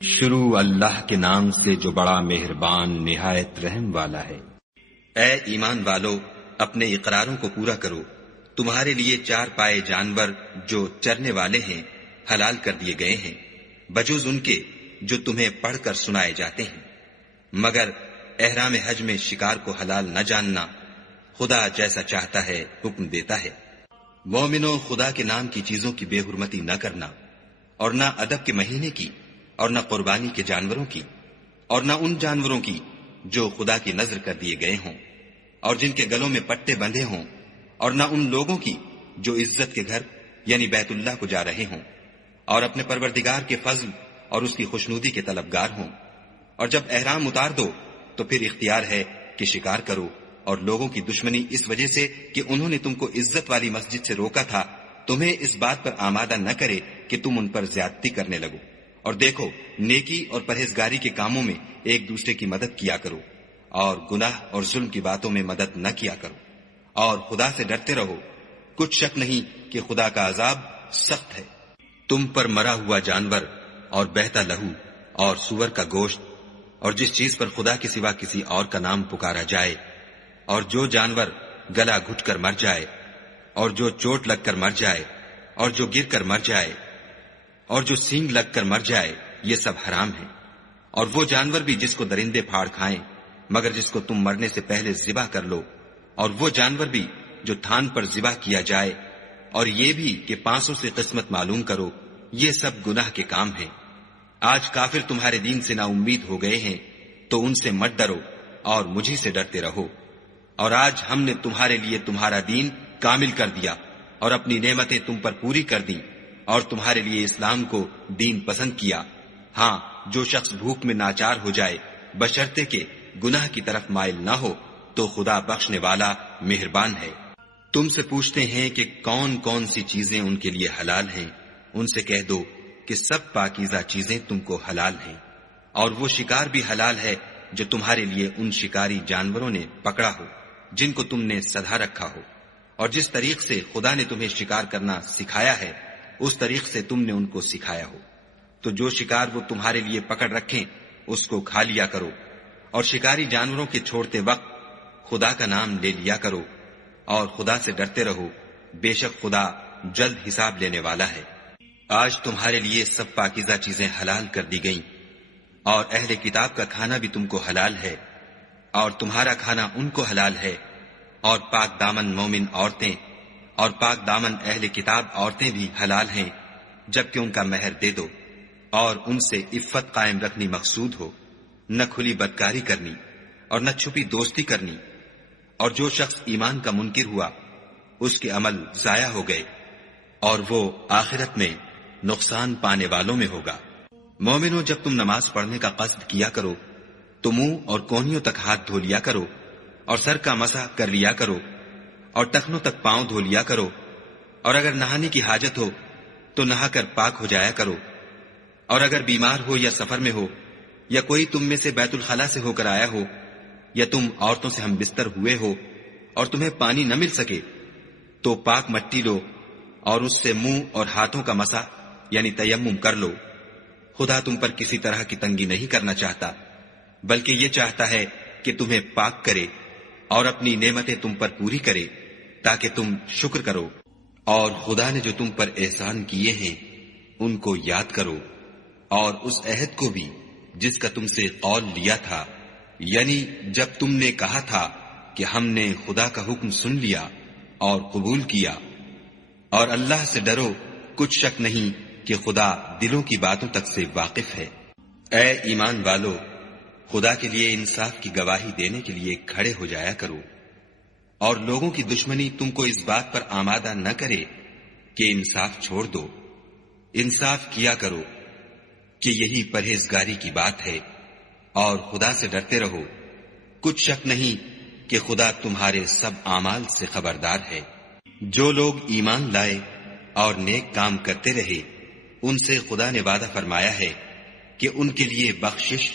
شروع اللہ کے نام سے جو بڑا مہربان نہایت رحم والا ہے۔ اے ایمان والو، اپنے اقراروں کو پورا کرو۔ تمہارے لیے چار پائے جانور جو چرنے والے ہیں حلال کر دیے گئے ہیں، بجوز ان کے جو تمہیں پڑھ کر سنائے جاتے ہیں، مگر احرام حج میں شکار کو حلال نہ جاننا، خدا جیسا چاہتا ہے حکم دیتا ہے۔ مومنو، خدا کے نام کی چیزوں کی بے حرمتی نہ کرنا، اور نہ ادب کے مہینے کی، اور نہ قربانی کے جانوروں کی، اور نہ ان جانوروں کی جو خدا کی نذر کر دیے گئے ہوں اور جن کے گلوں میں پٹے بندھے ہوں، اور نہ ان لوگوں کی جو عزت کے گھر یعنی بیت اللہ کو جا رہے ہوں اور اپنے پروردگار کے فضل اور اس کی خوشنودی کے طلبگار ہوں۔ اور جب احرام اتار دو تو پھر اختیار ہے کہ شکار کرو، اور لوگوں کی دشمنی اس وجہ سے کہ انہوں نے تم کو عزت والی مسجد سے روکا تھا تمہیں اس بات پر آمادہ نہ کرے کہ تم ان پر زیادتی کرنے لگو۔ اور دیکھو، نیکی اور پرہیزگاری کے کاموں میں ایک دوسرے کی مدد کیا کرو، اور گناہ اور ظلم کی باتوں میں مدد نہ کیا کرو، اور خدا سے ڈرتے رہو۔ کچھ شک نہیں کہ خدا کا عذاب سخت ہے۔ تم پر مرا ہوا جانور اور بہتا لہو اور سور کا گوشت اور جس چیز پر خدا کے سوا کسی اور کا نام پکارا جائے، اور جو جانور گلا گھٹ کر مر جائے، اور جو چوٹ لگ کر مر جائے، اور جو گر کر مر جائے، اور جو سینگ لگ کر مر جائے، یہ سب حرام ہے۔ اور وہ جانور بھی جس کو درندے پھاڑ کھائیں مگر جس کو تم مرنے سے پہلے ذبح کر لو، اور وہ جانور بھی جو تھان پر ذبح کیا جائے، اور یہ بھی کہ پانسوں سے قسمت معلوم کرو، یہ سب گناہ کے کام ہیں۔ آج کافر تمہارے دین سے نا امید ہو گئے ہیں تو ان سے مت ڈرو اور مجھی سے ڈرتے رہو۔ اور آج ہم نے تمہارے لیے تمہارا دین کامل کر دیا اور اپنی نعمتیں تم پر پوری کر دیں، اور تمہارے لیے اسلام کو دین پسند کیا۔ ہاں، جو شخص بھوک میں ناچار ہو جائے بشرطے کہ گناہ کی طرف مائل نہ ہو تو خدا بخشنے والا مہربان ہے۔ تم سے پوچھتے ہیں کہ کون کون سی چیزیں ان کے لیے حلال ہیں، ان سے کہہ دو کہ سب پاکیزہ چیزیں تم کو حلال ہیں، اور وہ شکار بھی حلال ہے جو تمہارے لیے ان شکاری جانوروں نے پکڑا ہو جن کو تم نے سدھا رکھا ہو، اور جس طریق سے خدا نے تمہیں شکار کرنا سکھایا ہے اس طریق سے تم نے ان کو سکھایا ہو۔ تو جو شکار وہ تمہارے لیے پکڑ رکھیں اس کو کھا لیا کرو، اور شکاری جانوروں کے چھوڑتے وقت خدا کا نام لے لیا کرو، اور خدا سے ڈرتے رہو، بے شک خدا جلد حساب لینے والا ہے۔ آج تمہارے لیے سب پاکیزہ چیزیں حلال کر دی گئیں، اور اہل کتاب کا کھانا بھی تم کو حلال ہے، اور تمہارا کھانا ان کو حلال ہے، اور پاک دامن مومن عورتیں اور پاک دامن اہل کتاب عورتیں بھی حلال ہیں جبکہ ان کا مہر دے دو، اور ان سے عفت قائم رکھنی مقصود ہو، نہ کھلی بدکاری کرنی اور نہ چھپی دوستی کرنی۔ اور جو شخص ایمان کا منکر ہوا اس کے عمل ضائع ہو گئے، اور وہ آخرت میں نقصان پانے والوں میں ہوگا۔ مومنو، جب تم نماز پڑھنے کا قصد کیا کرو تو منہ اور کونیوں تک ہاتھ دھو لیا کرو، اور سر کا مسح کر لیا کرو، اور ٹخنوں تک پاؤں دھو لیا کرو، اور اگر نہانے کی حاجت ہو تو نہا کر پاک ہو جایا کرو، اور اگر بیمار ہو یا سفر میں ہو یا کوئی تم میں سے بیت الخلا سے ہو کر آیا ہو، یا تم عورتوں سے ہم بستر ہوئے ہو اور تمہیں پانی نہ مل سکے تو پاک مٹی لو اور اس سے منہ اور ہاتھوں کا مسح یعنی تیمم کر لو۔ خدا تم پر کسی طرح کی تنگی نہیں کرنا چاہتا، بلکہ یہ چاہتا ہے کہ تمہیں پاک کرے اور اپنی نعمتیں تم پر پوری کرے تاکہ تم شکر کرو۔ اور خدا نے جو تم پر احسان کیے ہیں ان کو یاد کرو، اور اس عہد کو بھی جس کا تم سے قول لیا تھا، یعنی جب تم نے کہا تھا کہ ہم نے خدا کا حکم سن لیا اور قبول کیا۔ اور اللہ سے ڈرو، کچھ شک نہیں کہ خدا دلوں کی باتوں تک سے واقف ہے۔ اے ایمان والو، خدا کے لیے انصاف کی گواہی دینے کے لیے کھڑے ہو جایا کرو، اور لوگوں کی دشمنی تم کو اس بات پر آمادہ نہ کرے کہ انصاف چھوڑ دو۔ انصاف کیا کرو کہ یہی پرہیزگاری کی بات ہے، اور خدا سے ڈرتے رہو۔ کچھ شک نہیں کہ خدا تمہارے سب اعمال سے خبردار ہے۔ جو لوگ ایمان لائے اور نیک کام کرتے رہے ان سے خدا نے وعدہ فرمایا ہے کہ ان کے لیے بخشش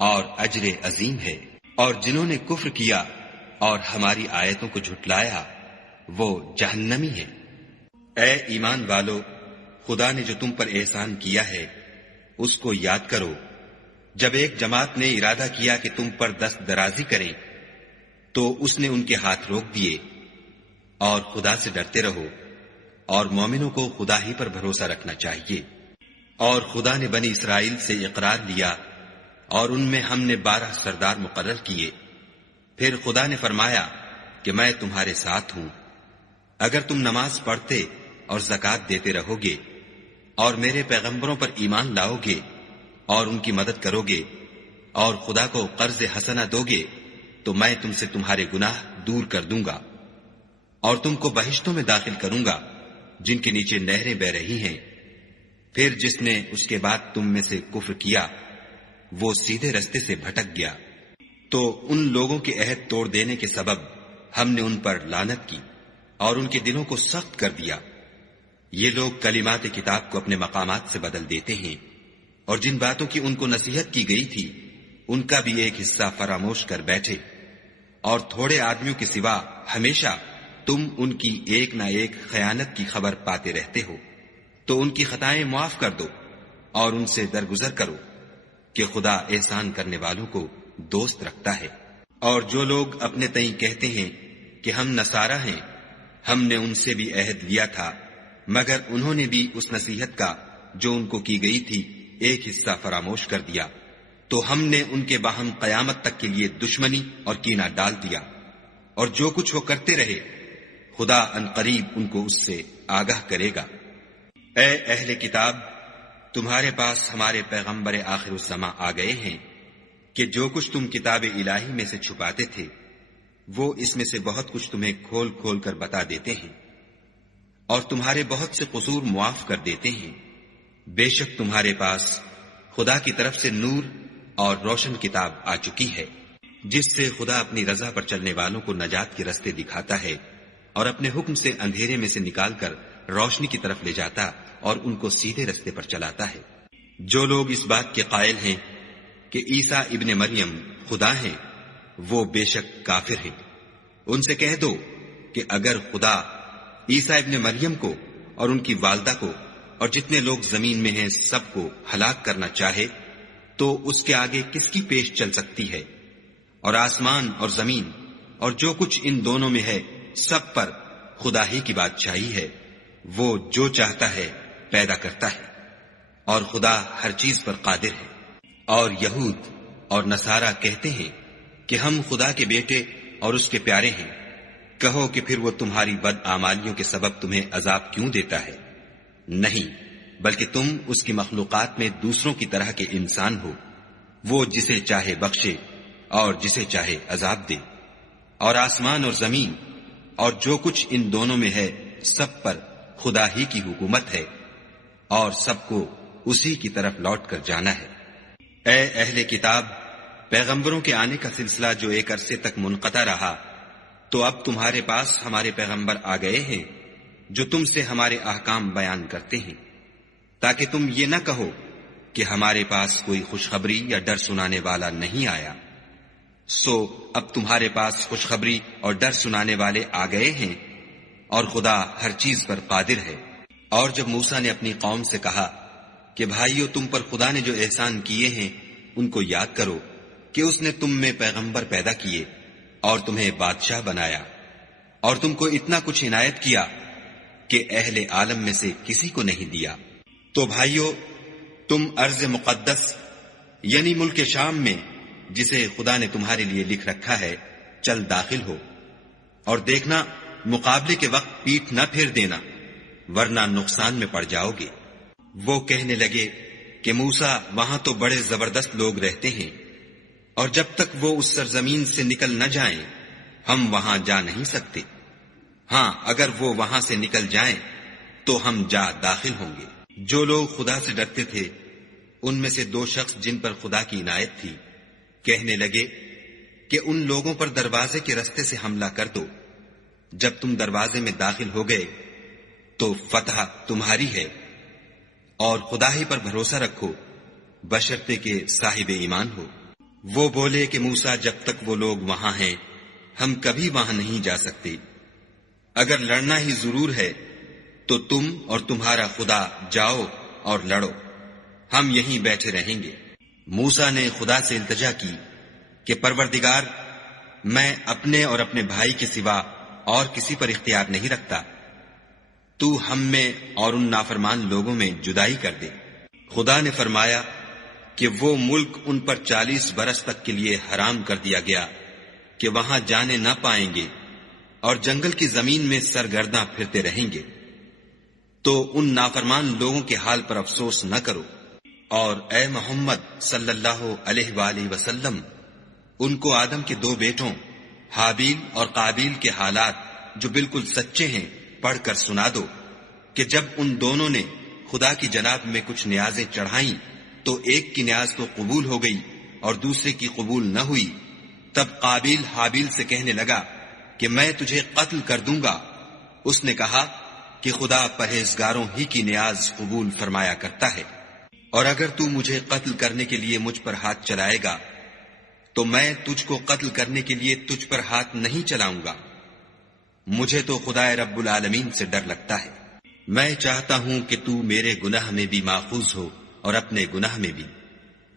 اور اجر عظیم ہے، اور جنہوں نے کفر کیا اور ہماری آیتوں کو جھٹلایا وہ جہنمی ہیں۔ اے ایمان والو، خدا نے جو تم پر احسان کیا ہے اس کو یاد کرو جب ایک جماعت نے ارادہ کیا کہ تم پر دست درازی کریں تو اس نے ان کے ہاتھ روک دیے. اور خدا سے ڈرتے رہو اور مومنوں کو خدا ہی پر بھروسہ رکھنا چاہیے. اور خدا نے بنی اسرائیل سے اقرار لیا اور ان میں ہم نے 12 سردار مقرر کیے. پھر خدا نے فرمایا کہ میں تمہارے ساتھ ہوں. اگر تم نماز پڑھتے اور زکوٰۃ دیتے رہو گے اور میرے پیغمبروں پر ایمان لاؤ گے اور ان کی مدد کرو گے اور خدا کو قرض حسنہ دو گے تو میں تم سے تمہارے گناہ دور کر دوں گا اور تم کو بہشتوں میں داخل کروں گا جن کے نیچے نہریں بہ رہی ہیں. پھر جس نے اس کے بعد تم میں سے کفر کیا وہ سیدھے رستے سے بھٹک گیا. تو ان لوگوں کے عہد توڑ دینے کے سبب ہم نے ان پر لعنت کی اور ان کے دلوں کو سخت کر دیا. یہ لوگ کلمات کتاب کو اپنے مقامات سے بدل دیتے ہیں اور جن باتوں کی ان کو نصیحت کی گئی تھی ان کا بھی ایک حصہ فراموش کر بیٹھے. اور تھوڑے آدمیوں کے سوا ہمیشہ تم ان کی ایک نہ ایک خیانت کی خبر پاتے رہتے ہو. تو ان کی خطائیں معاف کر دو اور ان سے درگزر کرو کہ خدا احسان کرنے والوں کو دوست رکھتا ہے. اور جو لوگ اپنے تئیں کہتے ہیں کہ ہم نصارہ ہیں ہم نے ان سے بھی عہد لیا تھا مگر انہوں نے بھی اس نصیحت کا جو ان کو کی گئی تھی ایک حصہ فراموش کر دیا. تو ہم نے ان کے باہم قیامت تک کے لیے دشمنی اور کینہ ڈال دیا. اور جو کچھ وہ کرتے رہے خدا عنقریب ان کو اس سے آگاہ کرے گا. اے اہل کتاب تمہارے پاس ہمارے پیغمبر آخر الزماں آ گئے ہیں کہ جو کچھ تم کتاب الہی میں سے چھپاتے تھے وہ اس میں سے بہت کچھ تمہیں کھول کھول کر بتا دیتے ہیں اور تمہارے بہت سے قصور معاف کر دیتے ہیں. بے شک تمہارے پاس خدا کی طرف سے نور اور روشن کتاب آ چکی ہے جس سے خدا اپنی رضا پر چلنے والوں کو نجات کے رستے دکھاتا ہے اور اپنے حکم سے اندھیرے میں سے نکال کر روشنی کی طرف لے جاتا اور ان کو سیدھے رستے پر چلاتا ہے. جو لوگ اس بات کے قائل ہیں کہ عیسیٰ ابن مریم خدا ہیں وہ بے شک کافر ہیں. ان سے کہہ دو کہ اگر خدا عیسیٰ ابن مریم کو اور ان کی والدہ کو اور جتنے لوگ زمین میں ہیں سب کو ہلاک کرنا چاہے تو اس کے آگے کس کی پیش چل سکتی ہے. اور آسمان اور زمین اور جو کچھ ان دونوں میں ہے سب پر خدا ہی کی بادشاہی ہے. وہ جو چاہتا ہے پیدا کرتا ہے اور خدا ہر چیز پر قادر ہے. اور یہود اور نصارہ کہتے ہیں کہ ہم خدا کے بیٹے اور اس کے پیارے ہیں. کہو کہ پھر وہ تمہاری بد اعمالیوں کے سبب تمہیں عذاب کیوں دیتا ہے؟ نہیں بلکہ تم اس کی مخلوقات میں دوسروں کی طرح کے انسان ہو. وہ جسے چاہے بخشے اور جسے چاہے عذاب دے. اور آسمان اور زمین اور جو کچھ ان دونوں میں ہے سب پر خدا ہی کی حکومت ہے اور سب کو اسی کی طرف لوٹ کر جانا ہے. اے اہل کتاب پیغمبروں کے آنے کا سلسلہ جو ایک عرصے تک منقطع رہا تو اب تمہارے پاس ہمارے پیغمبر آ گئے ہیں جو تم سے ہمارے احکام بیان کرتے ہیں تاکہ تم یہ نہ کہو کہ ہمارے پاس کوئی خوشخبری یا ڈر سنانے والا نہیں آیا. سو اب تمہارے پاس خوشخبری اور ڈر سنانے والے آ گئے ہیں اور خدا ہر چیز پر قادر ہے. اور جب موسیٰ نے اپنی قوم سے کہا کہ بھائیو تم پر خدا نے جو احسان کیے ہیں ان کو یاد کرو کہ اس نے تم میں پیغمبر پیدا کیے اور تمہیں بادشاہ بنایا اور تم کو اتنا کچھ عنایت کیا کہ اہل عالم میں سے کسی کو نہیں دیا. تو بھائیو تم ارض مقدس یعنی ملک شام میں جسے خدا نے تمہارے لیے لکھ رکھا ہے چل داخل ہو اور دیکھنا مقابلے کے وقت پیٹھ نہ پھیر دینا ورنہ نقصان میں پڑ جاؤ گے. وہ کہنے لگے کہ موسیٰ وہاں تو بڑے زبردست لوگ رہتے ہیں اور جب تک وہ اس سرزمین سے نکل نہ جائیں ہم وہاں جا نہیں سکتے. ہاں اگر وہ وہاں سے نکل جائیں تو ہم جا داخل ہوں گے. جو لوگ خدا سے ڈرتے تھے ان میں سے 2 شخص جن پر خدا کی عنایت تھی کہنے لگے کہ ان لوگوں پر دروازے کے رستے سے حملہ کر دو. جب تم دروازے میں داخل ہو گئے تو فتح تمہاری ہے اور خدا ہی پر بھروسہ رکھو بشرطے کہ صاحب ایمان ہو. وہ بولے کہ موسیٰ جب تک وہ لوگ وہاں ہیں ہم کبھی وہاں نہیں جا سکتے. اگر لڑنا ہی ضرور ہے تو تم اور تمہارا خدا جاؤ اور لڑو ہم یہیں بیٹھے رہیں گے۔ موسیٰ نے خدا سے التجا کی کہ پروردگار، میں اپنے اور اپنے بھائی کے سوا اور کسی پر اختیار نہیں رکھتا، تو ہم میں اور ان نافرمان لوگوں میں جدائی کر دے۔ خدا نے فرمایا کہ وہ ملک ان پر 40 برس تک کے لیے حرام کر دیا گیا کہ وہاں جانے نہ پائیں گے اور جنگل کی زمین میں سرگرداں پھرتے رہیں گے۔ تو ان نافرمان لوگوں کے حال پر افسوس نہ کرو، اور اے محمد صلی اللہ علیہ وآلہ وسلم، ان کو آدم کے 2 بیٹوں حابیل اور قابیل کے حالات جو بالکل سچے ہیں پڑھ کر سنا دو کہ جب ان دونوں نے خدا کی جناب میں کچھ نیازیں چڑھائیں تو ایک کی نیاز تو قبول ہو گئی اور دوسرے کی قبول نہ ہوئی۔ تب قابیل حابیل سے کہنے لگا کہ میں تجھے قتل کر دوں گا۔ اس نے کہا کہ خدا پرہیزگاروں ہی کی نیاز قبول فرمایا کرتا ہے، اور اگر تو مجھے قتل کرنے کے لیے مجھ پر ہاتھ چلائے گا تو میں تجھ کو قتل کرنے کے لیے تجھ پر ہاتھ نہیں چلاؤں گا۔ مجھے تو خدا رب العالمین سے ڈر لگتا ہے۔ میں چاہتا ہوں کہ تو میرے گناہ میں بھی ماخوذ ہو اور اپنے گناہ میں بھی،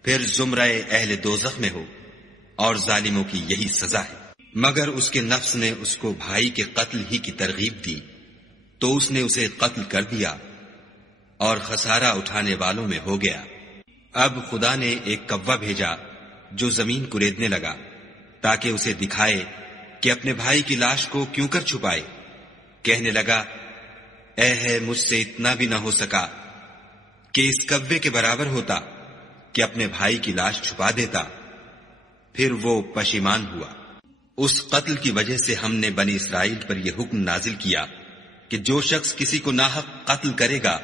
پھر زمرہ اہل دوزخ میں ہو، اور ظالموں کی یہی سزا ہے۔ مگر اس کے نفس نے اس کو بھائی کے قتل ہی کی ترغیب دی تو اس نے اسے قتل کر دیا اور خسارہ اٹھانے والوں میں ہو گیا۔ اب خدا نے ایک کوا بھیجا جو زمین کریدنے لگا تاکہ اسے دکھائے کہ اپنے بھائی کی لاش کو کیوں کر چھپائے۔ کہنے لگا، اے ہے مجھ سے اتنا بھی نہ ہو سکا کہ اس کوے کے برابر ہوتا کہ اپنے بھائی کی لاش چھپا دیتا۔ پھر وہ پشیمان ہوا۔ اس قتل کی وجہ سے ہم نے بنی اسرائیل پر یہ حکم نازل کیا کہ جو شخص کسی کو ناحق قتل کرے گا،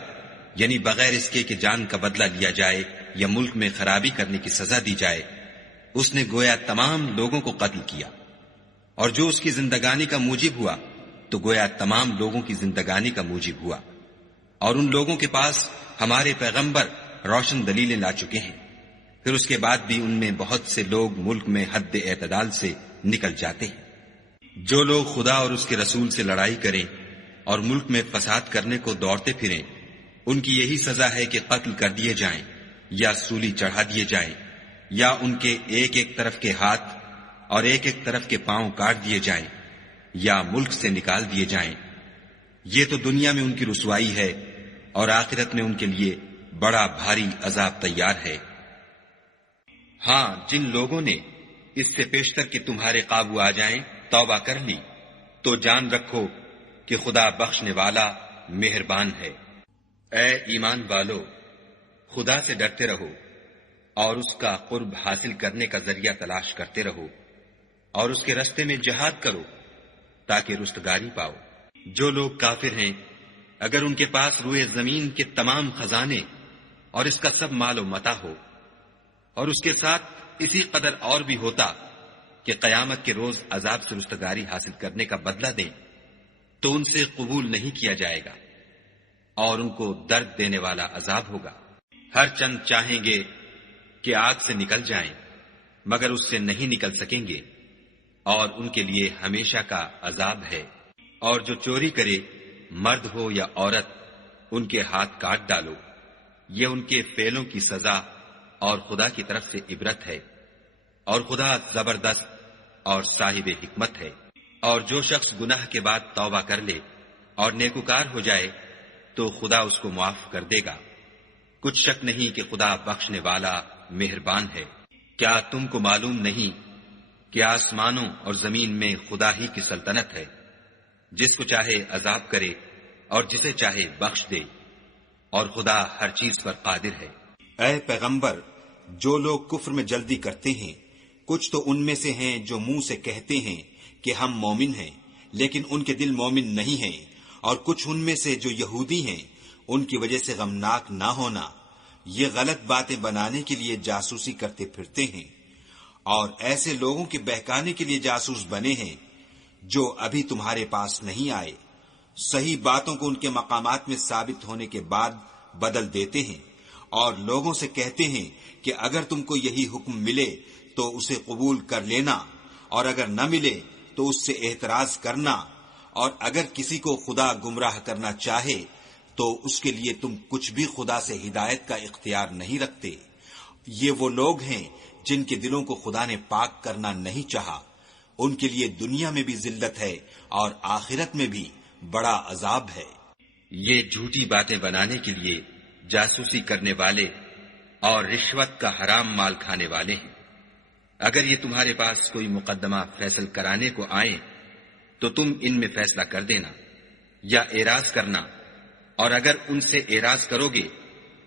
یعنی بغیر اس کے کہ جان کا بدلہ لیا جائے یا ملک میں خرابی کرنے کی سزا دی جائے، اس نے گویا تمام لوگوں کو قتل کیا، اور جو اس کی زندگانی کا موجب ہوا تو گویا تمام لوگوں کی زندگانی کا موجب ہوا۔ اور ان لوگوں کے پاس ہمارے پیغمبر روشن دلیلیں لا چکے ہیں، پھر اس کے بعد بھی ان میں بہت سے لوگ ملک میں حد اعتدال سے نکل جاتے ہیں۔ جو لوگ خدا اور اس کے رسول سے لڑائی کریں اور ملک میں فساد کرنے کو دوڑتے پھریں، ان کی یہی سزا ہے کہ قتل کر دیے جائیں یا سولی چڑھا دیے جائیں، یا ان کے ایک ایک طرف کے ہاتھ اور ایک ایک طرف کے پاؤں کاٹ دیے جائیں یا ملک سے نکال دیے جائیں۔ یہ تو دنیا میں ان کی رسوائی ہے، اور آخرت میں ان کے لیے بڑا بھاری عذاب تیار ہے۔ ہاں، جن لوگوں نے اس سے پیشتر کہ تمہارے قابو آ جائیں توبہ کر لی تو جان رکھو کہ خدا بخشنے والا مہربان ہے۔ اے ایمان والو، خدا سے ڈرتے رہو اور اس کا قرب حاصل کرنے کا ذریعہ تلاش کرتے رہو، اور اس کے رستے میں جہاد کرو تاکہ رستگاری پاؤ۔ جو لوگ کافر ہیں، اگر ان کے پاس روئے زمین کے تمام خزانے اور اس کا سب مال و متاع ہو، اور اس کے ساتھ اسی قدر اور بھی ہوتا کہ قیامت کے روز عذاب سے رستگاری حاصل کرنے کا بدلہ دیں، تو ان سے قبول نہیں کیا جائے گا، اور ان کو درد دینے والا عذاب ہوگا۔ ہر چند چاہیں گے کہ آگ سے نکل جائیں، مگر اس سے نہیں نکل سکیں گے، اور ان کے لیے ہمیشہ کا عذاب ہے۔ اور جو چوری کرے، مرد ہو یا عورت، ان کے ہاتھ کاٹ ڈالو۔ یہ ان کے فعلوں کی سزا اور خدا کی طرف سے عبرت ہے، اور خدا زبردست اور صاحب حکمت ہے۔ اور جو شخص گناہ کے بعد توبہ کر لے اور نیکوکار ہو جائے تو خدا اس کو معاف کر دے گا۔ کچھ شک نہیں کہ خدا بخشنے والا مہربان ہے۔ کیا تم کو معلوم نہیں کہ آسمانوں اور زمین میں خدا ہی کی سلطنت ہے، جس کو چاہے عذاب کرے اور جسے چاہے بخش دے، اور خدا ہر چیز پر قادر ہے۔ اے پیغمبر، جو لوگ کفر میں جلدی کرتے ہیں، کچھ تو ان میں سے ہیں جو منہ سے کہتے ہیں کہ ہم مومن ہیں، لیکن ان کے دل مومن نہیں ہیں، اور کچھ ان میں سے جو یہودی ہیں، ان کی وجہ سے غمناک نہ ہونا، یہ غلط باتیں بنانے کے لیے جاسوسی کرتے پھرتے ہیں، اور ایسے لوگوں کے بہکانے کے لیے جاسوس بنے ہیں جو ابھی تمہارے پاس نہیں آئے، صحیح باتوں کو ان کے مقامات میں ثابت ہونے کے بعد بدل دیتے ہیں، اور لوگوں سے کہتے ہیں کہ اگر تم کو یہی حکم ملے تو اسے قبول کر لینا، اور اگر نہ ملے تو اس سے اعتراض کرنا، اور اگر کسی کو خدا گمراہ کرنا چاہے تو اس کے لیے تم کچھ بھی خدا سے ہدایت کا اختیار نہیں رکھتے۔ یہ وہ لوگ ہیں جن کے دلوں کو خدا نے پاک کرنا نہیں چاہا، ان کے لیے دنیا میں بھی ذلت ہے اور آخرت میں بھی بڑا عذاب ہے۔ یہ جھوٹی باتیں بنانے کے لیے جاسوسی کرنے والے اور رشوت کا حرام مال کھانے والے ہیں۔ اگر یہ تمہارے پاس کوئی مقدمہ فیصل کرانے کو آئیں تو تم ان میں فیصلہ کر دینا یا اعراض کرنا، اور اگر ان سے اعراض کرو گے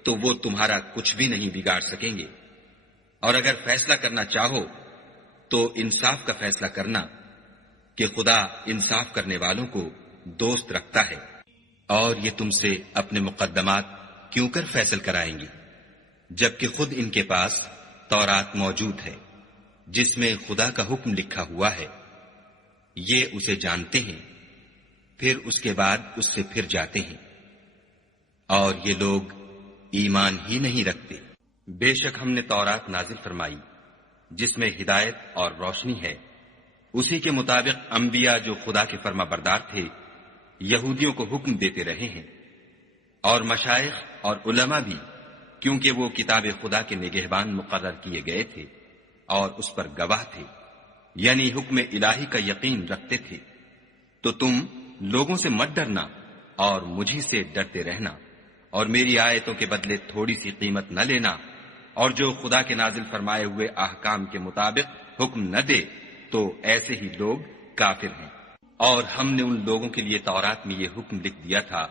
تو وہ تمہارا کچھ بھی نہیں بگاڑ سکیں گے، اور اگر فیصلہ کرنا چاہو تو انصاف کا فیصلہ کرنا کہ خدا انصاف کرنے والوں کو دوست رکھتا ہے۔ اور یہ تم سے اپنے مقدمات کیوں کر فیصل کرائیں گے جبکہ خود ان کے پاس تورات موجود ہے جس میں خدا کا حکم لکھا ہوا ہے۔ یہ اسے جانتے ہیں، پھر اس کے بعد اس سے پھر جاتے ہیں، اور یہ لوگ ایمان ہی نہیں رکھتے۔ بے شک ہم نے تورات نازل فرمائی جس میں ہدایت اور روشنی ہے، اسی کے مطابق انبیاء جو خدا کے فرما بردار تھے یہودیوں کو حکم دیتے رہے ہیں، اور مشائخ اور علماء بھی، کیونکہ وہ کتاب خدا کے نگہبان مقرر کیے گئے تھے اور اس پر گواہ تھے، یعنی حکم الہی کا یقین رکھتے تھے۔ تو تم لوگوں سے مت ڈرنا اور مجھی سے ڈرتے رہنا، اور میری آیتوں کے بدلے تھوڑی سی قیمت نہ لینا، اور جو خدا کے نازل فرمائے ہوئے احکام کے مطابق حکم نہ دے تو ایسے ہی لوگ کافر ہیں۔ اور ہم نے ان لوگوں کے لیے تورات میں یہ حکم لکھ دیا تھا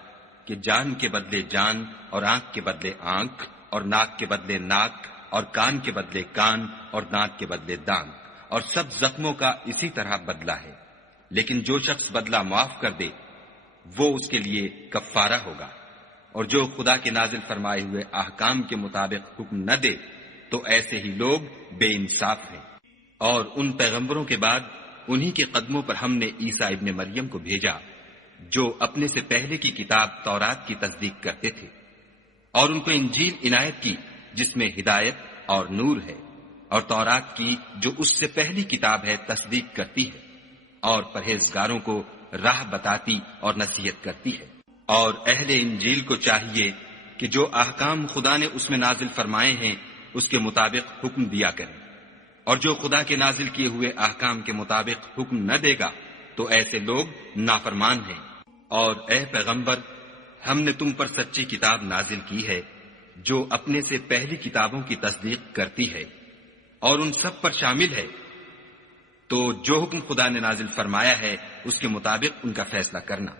کہ جان کے بدلے جان، اور آنکھ کے بدلے آنکھ، اور ناک کے بدلے ناک، اور کان کے بدلے کان، اور دانت کے بدلے دانت، اور سب زخموں کا اسی طرح بدلہ ہے۔ لیکن جو شخص بدلہ معاف کر دے وہ اس کے لیے کفارہ ہوگا، اور جو خدا کے نازل فرمائے ہوئے احکام کے مطابق حکم نہ دے تو ایسے ہی لوگ بے انصاف ہیں۔ اور ان پیغمبروں کے بعد انہی کے قدموں پر ہم نے عیسیٰ ابن مریم کو بھیجا جو اپنے سے پہلے کی کتاب تورات کی تصدیق کرتے تھے، اور ان کو انجیل عنایت کی جس میں ہدایت اور نور ہے، اور تورات کی جو اس سے پہلی کتاب ہے تصدیق کرتی ہے، اور پرہیزگاروں کو راہ بتاتی اور نصیحت کرتی ہے۔ اور اہل انجیل کو چاہیے کہ جو احکام خدا نے اس میں نازل فرمائے ہیں اس کے مطابق حکم دیا کریں، اور جو خدا کے نازل کیے ہوئے احکام کے مطابق حکم نہ دے گا تو ایسے لوگ نافرمان ہیں۔ اور اے پیغمبر، ہم نے تم پر سچی کتاب نازل کی ہے جو اپنے سے پہلی کتابوں کی تصدیق کرتی ہے اور ان سب پر شامل ہے، تو جو حکم خدا نے نازل فرمایا ہے اس کے مطابق ان کا فیصلہ کرنا،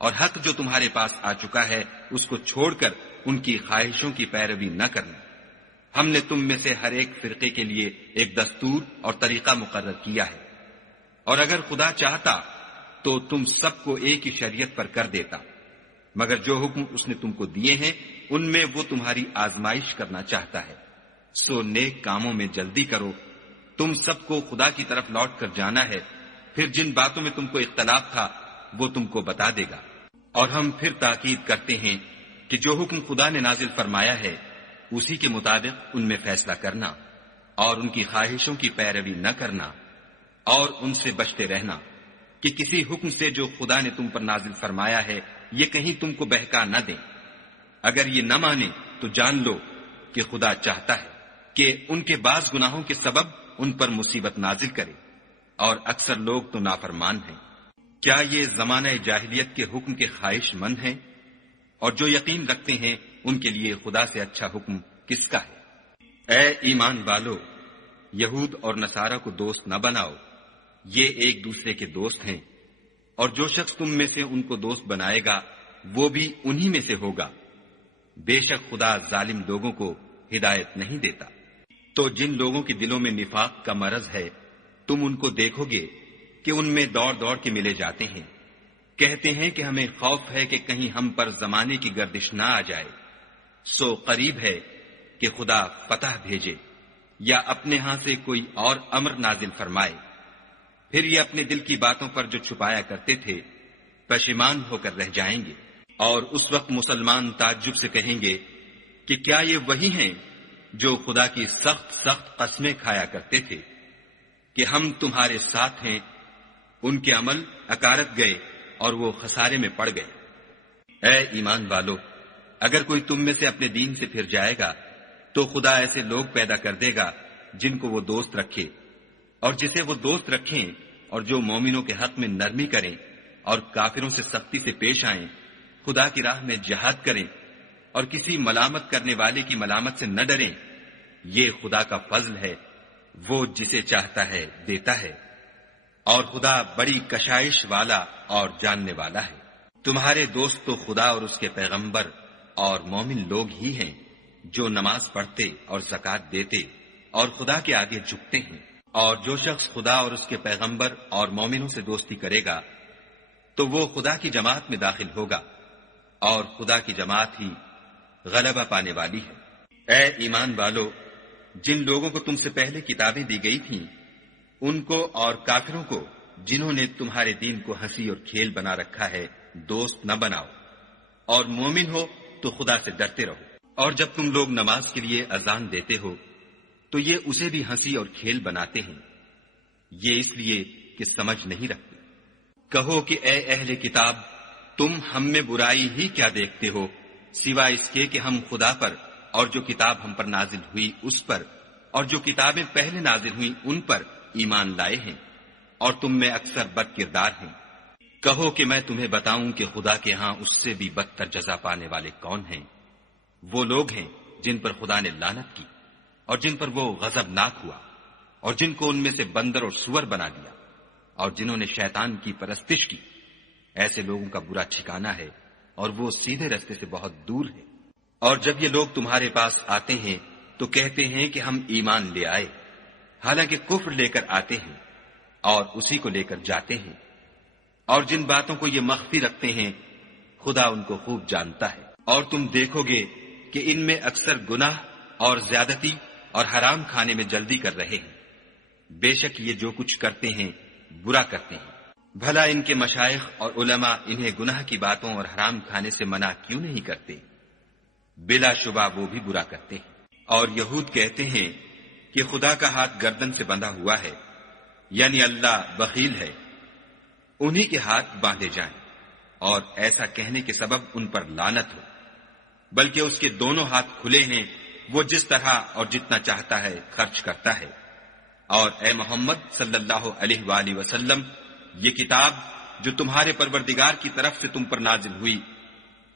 اور حق جو تمہارے پاس آ چکا ہے اس کو چھوڑ کر ان کی خواہشوں کی پیروی نہ کرنا۔ ہم نے تم میں سے ہر ایک فرقے کے لیے ایک دستور اور طریقہ مقرر کیا ہے، اور اگر خدا چاہتا تو تم سب کو ایک ہی شریعت پر کر دیتا، مگر جو حکم اس نے تم کو دیے ہیں ان میں وہ تمہاری آزمائش کرنا چاہتا ہے۔ سو نیک کاموں میں جلدی کرو، تم سب کو خدا کی طرف لوٹ کر جانا ہے، پھر جن باتوں میں تم کو اختلاف تھا وہ تم کو بتا دے گا۔ اور ہم پھر تاکید کرتے ہیں کہ جو حکم خدا نے نازل فرمایا ہے اسی کے مطابق ان میں فیصلہ کرنا، اور ان کی خواہشوں کی پیروی نہ کرنا، اور ان سے بچتے رہنا کہ کسی حکم سے جو خدا نے تم پر نازل فرمایا ہے یہ کہیں تم کو بہکا نہ دیں۔ اگر یہ نہ مانے تو جان لو کہ خدا چاہتا ہے کہ ان کے بعض گناہوں کے سبب ان پر مصیبت نازل کرے، اور اکثر لوگ تو نافرمان ہیں۔ کیا یہ زمانہ جاہلیت کے حکم کے خواہش مند ہیں؟ اور جو یقین رکھتے ہیں ان کے لیے خدا سے اچھا حکم کس کا ہے؟ اے ایمان والو، یہود اور نصارہ کو دوست نہ بناؤ، یہ ایک دوسرے کے دوست ہیں، اور جو شخص تم میں سے ان کو دوست بنائے گا وہ بھی انہی میں سے ہوگا۔ بے شک خدا ظالم لوگوں کو ہدایت نہیں دیتا۔ تو جن لوگوں کے دلوں میں نفاق کا مرض ہے تم ان کو دیکھو گے کہ ان میں دوڑ دوڑ کے ملے جاتے ہیں، کہتے ہیں کہ ہمیں خوف ہے کہ کہیں ہم پر زمانے کی گردش نہ آ جائے۔ سو قریب ہے کہ خدا فتح بھیجے یا اپنے ہاں سے کوئی اور امر نازل فرمائے، پھر یہ اپنے دل کی باتوں پر جو چھپایا کرتے تھے پشیمان ہو کر رہ جائیں گے۔ اور اس وقت مسلمان تعجب سے کہیں گے کہ کیا یہ وہی ہیں جو خدا کی سخت سخت قسمیں کھایا کرتے تھے کہ ہم تمہارے ساتھ ہیں؟ ان کے عمل اکارت گئے اور وہ خسارے میں پڑ گئے۔ اے ایمان والو، اگر کوئی تم میں سے اپنے دین سے پھر جائے گا تو خدا ایسے لوگ پیدا کر دے گا جن کو وہ دوست رکھے، اور جسے وہ دوست رکھیں، اور جو مومنوں کے حق میں نرمی کریں اور کافروں سے سختی سے پیش آئیں، خدا کی راہ میں جہاد کریں اور کسی ملامت کرنے والے کی ملامت سے نہ ڈریں۔ یہ خدا کا فضل ہے، وہ جسے چاہتا ہے دیتا ہے، اور خدا بڑی کشائش والا اور جاننے والا ہے۔ تمہارے دوست تو خدا اور اس کے پیغمبر اور مومن لوگ ہی ہیں جو نماز پڑھتے اور زکوٰۃ دیتے اور خدا کے آگے جھکتے ہیں، اور جو شخص خدا اور اس کے پیغمبر اور مومنوں سے دوستی کرے گا تو وہ خدا کی جماعت میں داخل ہوگا، اور خدا کی جماعت ہی غلبہ پانے والی ہے۔ اے ایمان والو، جن لوگوں کو تم سے پہلے کتابیں دی گئی تھیں ان کو اور کافروں کو جنہوں نے تمہارے دین کو ہنسی اور کھیل بنا رکھا ہے دوست نہ بناؤ، اور مومن ہو تو خدا سے ڈرتے رہو۔ اور جب تم لوگ نماز کے لیے اذان دیتے ہو تو یہ اسے بھی ہنسی اور کھیل بناتے ہیں، یہ اس لیے کہ سمجھ نہیں رکھتے۔ کہو کہ اے اہل کتاب، تم ہم میں برائی ہی کیا دیکھتے ہو سوائے اس کے کہ ہم خدا پر اور جو کتاب ہم پر نازل ہوئی اس پر اور جو کتابیں پہلے نازل ہوئی ان پر ایمان لائے ہیں، اور تم میں اکثر بد کردار ہیں۔ کہو کہ میں تمہیں بتاؤں کہ خدا کے ہاں اس سے بھی بدتر جزا پانے والے کون ہیں؟ وہ لوگ ہیں جن پر خدا نے لعنت کی اور جن پر وہ غضبناک ہوا، اور جن کو ان میں سے بندر اور سور بنا دیا، اور جنہوں نے شیطان کی پرستش کی۔ ایسے لوگوں کا برا ٹھکانہ ہے اور وہ سیدھے رستے سے بہت دور ہے۔ اور جب یہ لوگ تمہارے پاس آتے ہیں تو کہتے ہیں کہ ہم ایمان لے آئے، حالانکہ کفر لے کر آتے ہیں اور اسی کو لے کر جاتے ہیں، اور جن باتوں کو یہ مخفی رکھتے ہیں خدا ان کو خوب جانتا ہے۔ اور تم دیکھو گے کہ ان میں اکثر گناہ اور زیادتی اور حرام کھانے میں جلدی کر رہے ہیں۔ بے شک یہ جو کچھ کرتے ہیں برا کرتے ہیں۔ بھلا ان کے مشائخ اور علماء انہیں گناہ کی باتوں اور حرام کھانے سے منع کیوں نہیں کرتے؟ بلا شبہ وہ بھی برا کرتے ہیں۔ اور یہود کہتے ہیں کہ خدا کا ہاتھ گردن سے بندھا ہوا ہے، یعنی اللہ بخیل ہے، انہی کے ہاتھ باندھے جائیں، اور ایسا کہنے کے سبب ان پر لعنت ہو، بلکہ اس کے دونوں ہاتھ کھلے ہیں، وہ جس طرح اور جتنا چاہتا ہے خرچ کرتا ہے۔ اور اے محمد صلی اللہ علیہ وآلہ وسلم، یہ کتاب جو تمہارے پروردگار کی طرف سے تم پر نازل ہوئی،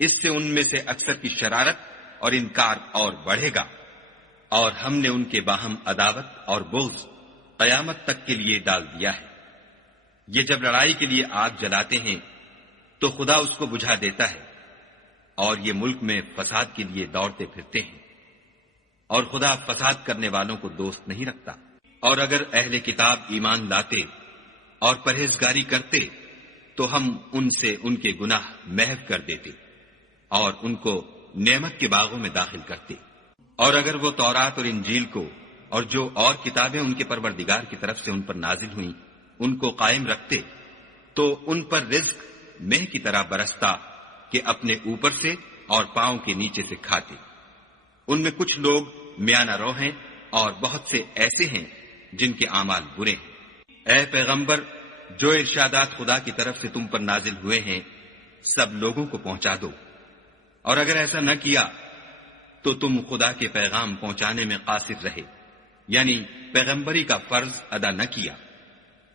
اس سے ان میں سے اکثر کی شرارت اور انکار اور بڑھے گا، اور ہم نے ان کے باہم عداوت اور بغض قیامت تک کے لیے ڈال دیا ہے۔ یہ جب لڑائی کے لیے آگ جلاتے ہیں تو خدا اس کو بجھا دیتا ہے، اور یہ ملک میں فساد کے لیے دوڑتے پھرتے ہیں، اور خدا فساد کرنے والوں کو دوست نہیں رکھتا۔ اور اگر اہل کتاب ایمان لاتے اور پرہیزگاری کرتے تو ہم ان سے ان کے گناہ محو کر دیتے اور ان کو نعمت کے باغوں میں داخل کرتے۔ اور اگر وہ تورات اور انجیل کو اور جو اور کتابیں ان کے پروردگار کی طرف سے ان پر نازل ہوئیں ان کو قائم رکھتے تو ان پر رزق مہ کی طرح برستا کہ اپنے اوپر سے اور پاؤں کے نیچے سے کھاتے۔ ان میں کچھ لوگ میانہ رو ہیں اور بہت سے ایسے ہیں جن کے اعمال برے ہیں۔ اے پیغمبر، جو ارشادات خدا کی طرف سے تم پر نازل ہوئے ہیں سب لوگوں کو پہنچا دو، اور اگر ایسا نہ کیا تو تم خدا کے پیغام پہنچانے میں قاصر رہے، یعنی پیغمبری کا فرض ادا نہ کیا،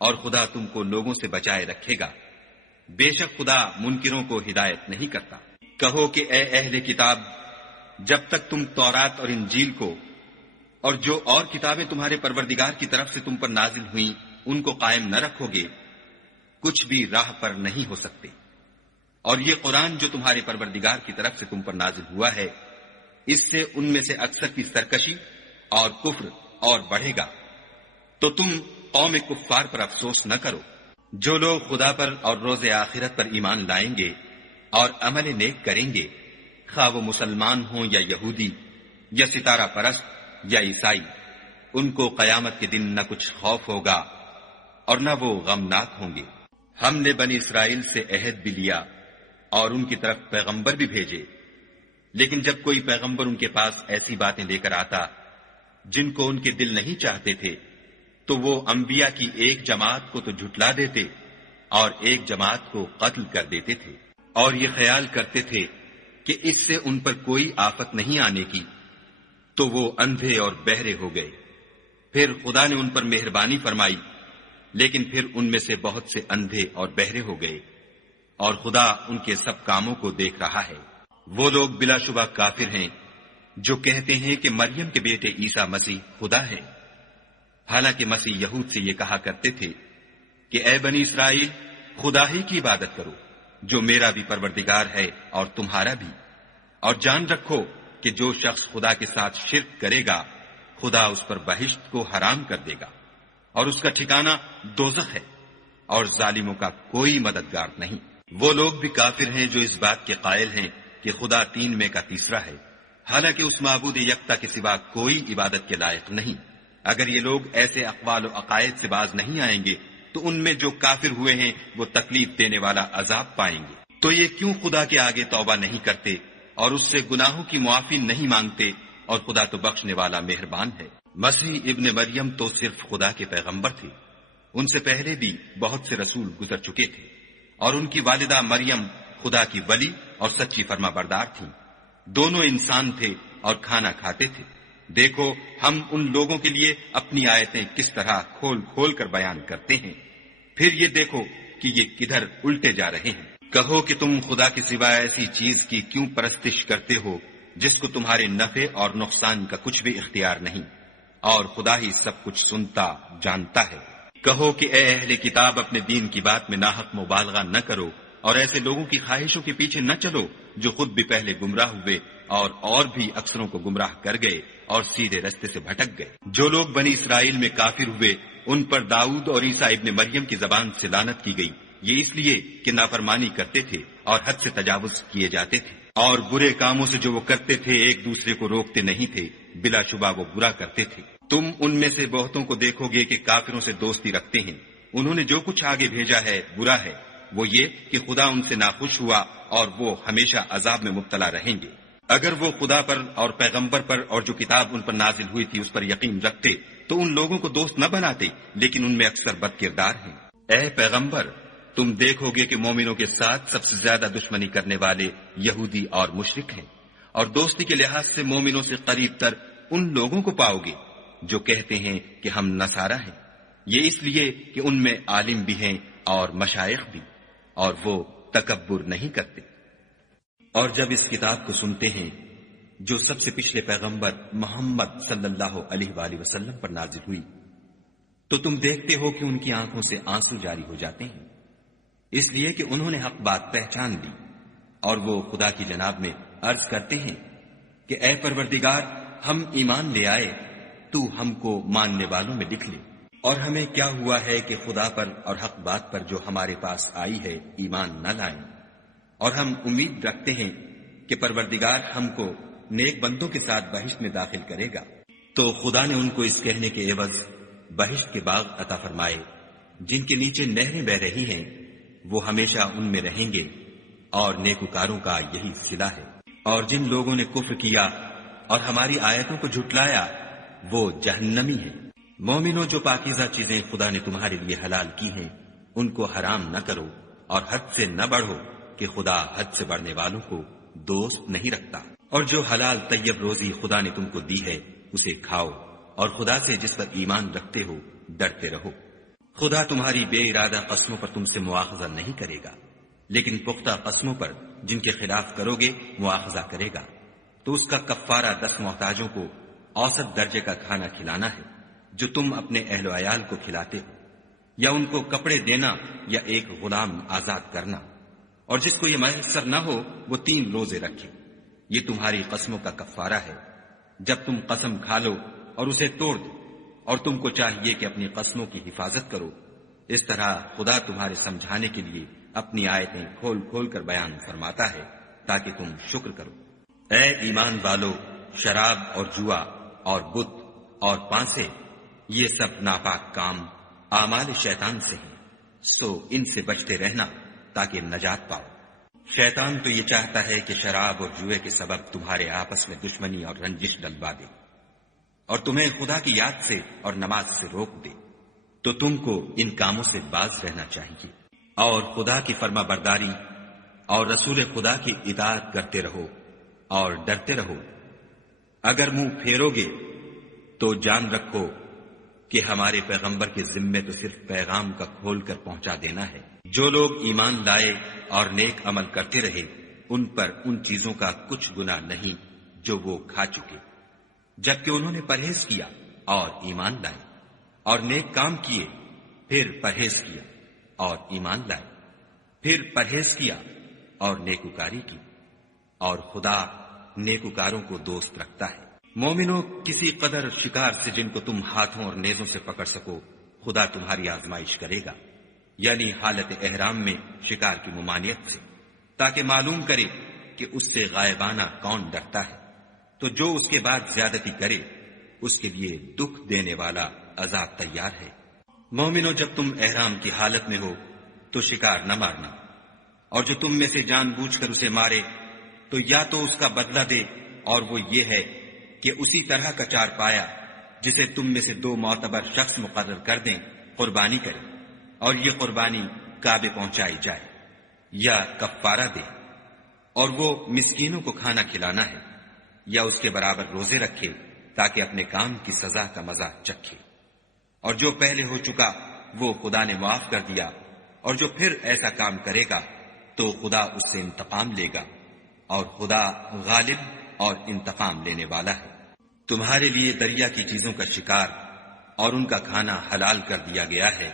اور خدا تم کو لوگوں سے بچائے رکھے گا۔ بے شک خدا منکروں کو ہدایت نہیں کرتا۔ کہو کہ اے اہل کتاب، جب تک تم تورات اور انجیل کو اور جو اور کتابیں تمہارے پروردگار کی طرف سے تم پر نازل ہوئیں ان کو قائم نہ رکھو گے کچھ بھی راہ پر نہیں ہو سکتے۔ اور یہ قرآن جو تمہارے پروردگار کی طرف سے تم پر نازل ہوا ہے اس سے ان میں سے اکثر کی سرکشی اور کفر اور بڑھے گا، تو تم قوم کفار پر افسوس نہ کرو۔ جو لوگ خدا پر اور روز آخرت پر ایمان لائیں گے اور عمل نیک کریں گے، خواہ وہ مسلمان ہوں یا یہودی یا ستارہ پرست یا عیسائی، ان کو قیامت کے دن نہ کچھ خوف ہوگا اور نہ وہ غمناک ہوں گے۔ ہم نے بنی اسرائیل سے عہد بھی لیا اور ان کی طرف پیغمبر بھی بھیجے، لیکن جب کوئی پیغمبر ان کے پاس ایسی باتیں لے کر آتا جن کو ان کے دل نہیں چاہتے تھے تو وہ انبیاء کی ایک جماعت کو تو جھٹلا دیتے اور ایک جماعت کو قتل کر دیتے تھے۔ اور یہ خیال کرتے تھے کہ اس سے ان پر کوئی آفت نہیں آنے کی، تو وہ اندھے اور بہرے ہو گئے۔ پھر خدا نے ان پر مہربانی فرمائی، لیکن پھر ان میں سے بہت سے اندھے اور بہرے ہو گئے، اور خدا ان کے سب کاموں کو دیکھ رہا ہے۔ وہ لوگ بلا شبہ کافر ہیں جو کہتے ہیں کہ مریم کے بیٹے عیسیٰ مسیح خدا ہے، حالانکہ مسیح یہود سے یہ کہا کرتے تھے کہ اے بنی اسرائیل، خدا ہی کی عبادت کرو جو میرا بھی پروردگار ہے اور تمہارا بھی، اور جان رکھو کہ جو شخص خدا کے ساتھ شرک کرے گا خدا اس پر بہشت کو حرام کر دے گا، اور اس کا ٹھکانہ دوزخ ہے، اور ظالموں کا کوئی مددگار نہیں۔ وہ لوگ بھی کافر ہیں جو اس بات کے قائل ہیں کہ خدا تین میں کا تیسرا ہے، حالانکہ اس معبود یکتا کے سوا کوئی عبادت کے لائق نہیں۔ اگر یہ لوگ ایسے اقوال و عقائد سے باز نہیں آئیں گے تو ان میں جو کافر ہوئے ہیں وہ تکلیف دینے والا عذاب پائیں گے۔ تو یہ کیوں خدا کے آگے توبہ نہیں کرتے اور اس سے گناہوں کی معافی نہیں مانگتے، اور خدا تو بخشنے والا مہربان ہے۔ مسیح ابن مریم تو صرف خدا کے پیغمبر تھے، ان سے پہلے بھی بہت سے رسول گزر چکے تھے، اور ان کی والدہ مریم خدا کی ولی اور سچی فرما بردار تھیں۔ دونوں انسان تھے اور کھانا کھاتے تھے۔ دیکھو ہم ان لوگوں کے لیے اپنی آیتیں کس طرح کھول کھول کر بیان کرتے ہیں، پھر یہ دیکھو کہ یہ کدھر الٹے جا رہے ہیں۔ کہو کہ تم خدا کے سوا ایسی چیز کی کیوں پرستش کرتے ہو جس کو تمہارے نفع اور نقصان کا کچھ بھی اختیار نہیں، اور خدا ہی سب کچھ سنتا جانتا ہے۔ کہو کہ اے اہل کتاب، اپنے دین کی بات میں ناحق مبالغہ نہ کرو، اور ایسے لوگوں کی خواہشوں کے پیچھے نہ چلو جو خود بھی پہلے گمراہ ہوئے اور بھی اکثروں کو گمراہ کر گئے اور سیدھے رستے سے بھٹک گئے۔ جو لوگ بنی اسرائیل میں کافر ہوئے ان پر داؤد اور عیسیٰ ابن مریم کی زبان سے لعنت کی گئی، یہ اس لیے کہ نافرمانی کرتے تھے اور حد سے تجاوز کیے جاتے تھے، اور برے کاموں سے جو وہ کرتے تھے ایک دوسرے کو روکتے نہیں تھے، بلا شبہ وہ برا کرتے تھے۔ تم ان میں سے بہتوں کو دیکھو گے کہ کافروں سے دوستی رکھتے ہیں، انہوں نے جو کچھ آگے بھیجا ہے برا ہے، وہ یہ کہ خدا ان سے ناخوش ہوا اور وہ ہمیشہ عذاب میں مبتلا رہیں گے۔ اگر وہ خدا پر اور پیغمبر پر اور جو کتاب ان پر نازل ہوئی تھی اس پر یقین رکھتے تو ان لوگوں کو دوست نہ بناتے، لیکن ان میں اکثر بد کردار ہیں۔ اے پیغمبر، تم دیکھو گے کہ مومنوں کے ساتھ سب سے زیادہ دشمنی کرنے والے یہودی اور مشرک ہیں، اور دوستی کے لحاظ سے مومنوں سے قریب تر ان لوگوں کو پاؤ گے جو کہتے ہیں کہ ہم نصارہ ہیں، یہ اس لیے کہ ان میں عالم بھی ہیں اور مشائخ بھی، اور وہ تکبر نہیں کرتے۔ اور جب اس کتاب کو سنتے ہیں جو سب سے پچھلے پیغمبر محمد صلی اللہ علیہ وآلہ وسلم پر نازل ہوئی، تو تم دیکھتے ہو کہ ان کی آنکھوں سے آنسو جاری ہو جاتے ہیں، اس لیے کہ انہوں نے حق بات پہچان لی، اور وہ خدا کی جناب میں عرض کرتے ہیں کہ اے پروردگار، ہم ایمان لے آئے، تو ہم کو ماننے والوں میں لکھ لے۔ اور ہمیں کیا ہوا ہے کہ خدا پر اور حق بات پر جو ہمارے پاس آئی ہے ایمان نہ لائیں، اور ہم امید رکھتے ہیں کہ پروردگار ہم کو نیک بندوں کے ساتھ بہشت میں داخل کرے گا۔ تو خدا نے ان کو اس کہنے کے عوض بہشت کے باغ عطا فرمائے جن کے نیچے نہریں بہ رہی ہیں، وہ ہمیشہ ان میں رہیں گے، اور نیکوکاروں کا یہی صلہ ہے۔ اور جن لوگوں نے کفر کیا اور ہماری آیتوں کو جھٹلایا وہ جہنمی ہیں۔ مومنوں، جو پاکیزہ چیزیں خدا نے تمہارے لیے حلال کی ہیں ان کو حرام نہ کرو، اور حد سے نہ بڑھو کہ خدا حد سے بڑھنے والوں کو دوست نہیں رکھتا۔ اور جو حلال طیب روزی خدا نے تم کو دی ہے اسے کھاؤ، اور خدا سے جس پر ایمان رکھتے ہو ڈرتے رہو۔ خدا تمہاری بے ارادہ قسموں پر تم سے مواخذہ نہیں کرے گا، لیکن پختہ قسموں پر جن کے خلاف کرو گے مواخذہ کرے گا، تو اس کا کفارہ 10 محتاجوں کو اوسط درجے کا کھانا کھلانا ہے جو تم اپنے اہل و عیال کو کھلاتے ہو، یا ان کو کپڑے دینا یا ایک غلام آزاد کرنا، اور جس کو یہ میسر نہ ہو وہ 3 روزے رکھے۔ یہ تمہاری قسموں کا کفارہ ہے جب تم قسم کھا لو اور اسے توڑ دو، اور تم کو چاہیے کہ اپنی قسموں کی حفاظت کرو۔ اس طرح خدا تمہارے سمجھانے کے لیے اپنی آیتیں کھول کھول کر بیان فرماتا ہے تاکہ تم شکر کرو۔ اے ایمان والو، شراب اور جوا اور بت اور پانسے، یہ سب ناپاک کام اعمال شیطان سے ہیں، سو ان سے بچتے رہنا تاکہ نجات پاؤ۔ شیطان تو یہ چاہتا ہے کہ شراب اور جوئے کے سبب تمہارے آپس میں دشمنی اور رنجش ڈلوا دے، اور تمہیں خدا کی یاد سے اور نماز سے روک دے، تو تم کو ان کاموں سے باز رہنا چاہیے، اور خدا کی فرما برداری اور رسول خدا کی اطاعت کرتے رہو اور ڈرتے رہو۔ اگر منہ پھیرو گے تو جان رکھو کہ ہمارے پیغمبر کے ذمے تو صرف پیغام کا کھول کر پہنچا دینا ہے۔ جو لوگ ایمان لائے اور نیک عمل کرتے رہے ان پر ان چیزوں کا کچھ گناہ نہیں جو وہ کھا چکے، جبکہ انہوں نے پرہیز کیا اور ایمان لائے، اور نیک کام کیے، پھر پرہیز کیا اور ایمان لائے، پھر پرہیز کیا اور نیکوکاری کی، اور خدا نیکوکاروں کو دوست رکھتا ہے۔ مومنوں، کسی قدر شکار سے جن کو تم ہاتھوں اور نیزوں سے پکڑ سکو خدا تمہاری آزمائش کرے گا، یعنی حالت احرام میں شکار کی ممانعت سے، تاکہ معلوم کرے کہ اس سے غائبانہ کون ڈرتا ہے، تو جو اس کے بعد زیادتی کرے اس کے لیے دکھ دینے والا عذاب تیار ہے۔ مومنوں، جب تم احرام کی حالت میں ہو تو شکار نہ مارنا، اور جو تم میں سے جان بوجھ کر اسے مارے تو یا تو اس کا بدلہ دے، اور وہ یہ ہے کہ اسی طرح کا چار پایا جسے تم میں سے 2 معتبر شخص مقرر کر دیں قربانی کرے، اور یہ قربانی کعبے پہنچائی جائے، یا کفارہ دے، اور وہ مسکینوں کو کھانا کھلانا ہے، یا اس کے برابر روزے رکھے تاکہ اپنے کام کی سزا کا مزہ چکھے۔ اور جو پہلے ہو چکا وہ خدا نے معاف کر دیا، اور جو پھر ایسا کام کرے گا تو خدا اس سے انتقام لے گا، اور خدا غالب اور انتقام لینے والا ہے۔ تمہارے لیے دریا کی چیزوں کا شکار اور ان کا کھانا حلال کر دیا گیا ہے،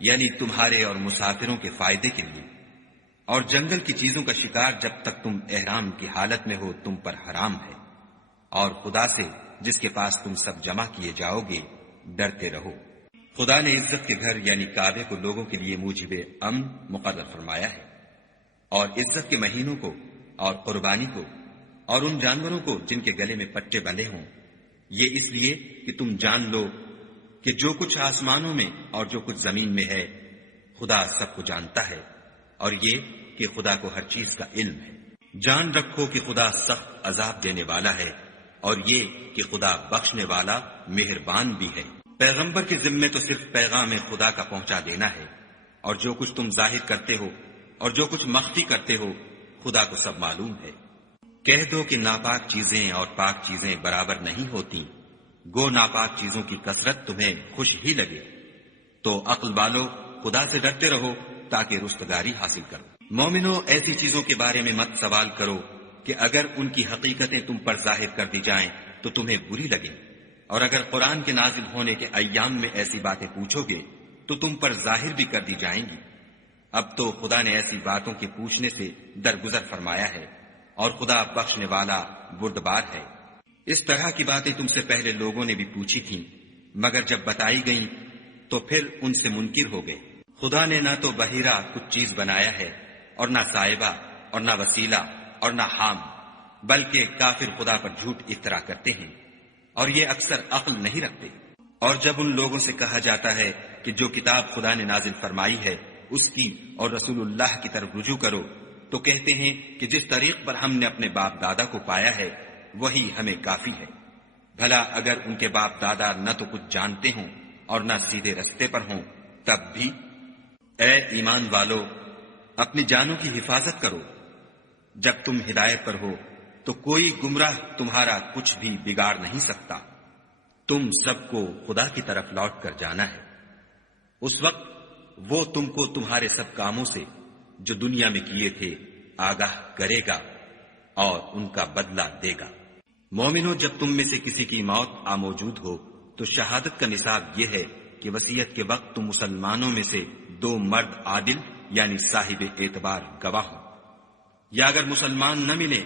یعنی تمہارے اور مسافروں کے فائدے کے لیے، اور جنگل کی چیزوں کا شکار جب تک تم احرام کی حالت میں ہو تم پر حرام ہے، اور خدا سے جس کے پاس تم سب جمع کیے جاؤ گے ڈرتے رہو۔ خدا نے عزت کے گھر یعنی کعبے کو لوگوں کے لیے موجب امن مقرر فرمایا ہے، اور عزت کے مہینوں کو اور قربانی کو اور ان جانوروں کو جن کے گلے میں پٹے بندھے ہوں، یہ اس لیے کہ تم جان لو کہ جو کچھ آسمانوں میں اور جو کچھ زمین میں ہے خدا سب کو جانتا ہے، اور یہ کہ خدا کو ہر چیز کا علم ہے۔ جان رکھو کہ خدا سخت عذاب دینے والا ہے، اور یہ کہ خدا بخشنے والا مہربان بھی ہے۔ پیغمبر کے ذمے تو صرف پیغام خدا کا پہنچا دینا ہے، اور جو کچھ تم ظاہر کرتے ہو اور جو کچھ مخفی کرتے ہو خدا کو سب معلوم ہے۔ کہہ دو کہ ناپاک چیزیں اور پاک چیزیں برابر نہیں ہوتی، گو ناپاک چیزوں کی کثرت تمہیں خوش ہی لگے، تو عقل والو خدا سے ڈرتے رہو تاکہ رستگاری حاصل کرو۔ مومنو، ایسی چیزوں کے بارے میں مت سوال کرو کہ اگر ان کی حقیقتیں تم پر ظاہر کر دی جائیں تو تمہیں بری لگیں، اور اگر قرآن کے نازل ہونے کے ایام میں ایسی باتیں پوچھو گے تو تم پر ظاہر بھی کر دی جائیں گی۔ اب تو خدا نے ایسی باتوں کے پوچھنے سے درگزر فرمایا ہے، اور خدا بخشنے والا بردبار ہے۔ اس طرح کی باتیں تم سے پہلے لوگوں نے بھی پوچھی تھیں، مگر جب بتائی گئیں تو پھر ان سے منکر ہو گئے۔ خدا نے نہ تو بحیرہ کچھ چیز بنایا ہے، اور نہ صاحبہ، اور نہ وسیلہ، اور نہ حام، بلکہ کافر خدا پر جھوٹ افطرا کرتے ہیں، اور یہ اکثر عقل نہیں رکھتے۔ اور جب ان لوگوں سے کہا جاتا ہے کہ جو کتاب خدا نے نازل فرمائی ہے اس کی اور رسول اللہ کی طرف رجوع کرو، تو کہتے ہیں کہ جس طریق پر ہم نے اپنے باپ دادا کو پایا ہے وہی ہمیں کافی ہے۔ بھلا اگر ان کے باپ دادا نہ تو کچھ جانتے ہوں اور نہ سیدھے رستے پر ہوں تب بھی؟ اے ایمان والو، اپنی جانوں کی حفاظت کرو۔ جب تم ہدایت پر ہو تو کوئی گمراہ تمہارا کچھ بھی بگاڑ نہیں سکتا۔ تم سب کو خدا کی طرف لوٹ کر جانا ہے، اس وقت وہ تم کو تمہارے سب کاموں سے جو دنیا میں کیے تھے آگاہ کرے گا اور ان کا بدلہ دے گا۔ مومنو، جب تم میں سے کسی کی موت آ موجود ہو تو شہادت کا نصاب یہ ہے کہ وصیت کے وقت تم مسلمانوں میں سے 2 مرد عادل یعنی صاحب اعتبار گواہ ہو، یا اگر مسلمان نہ ملے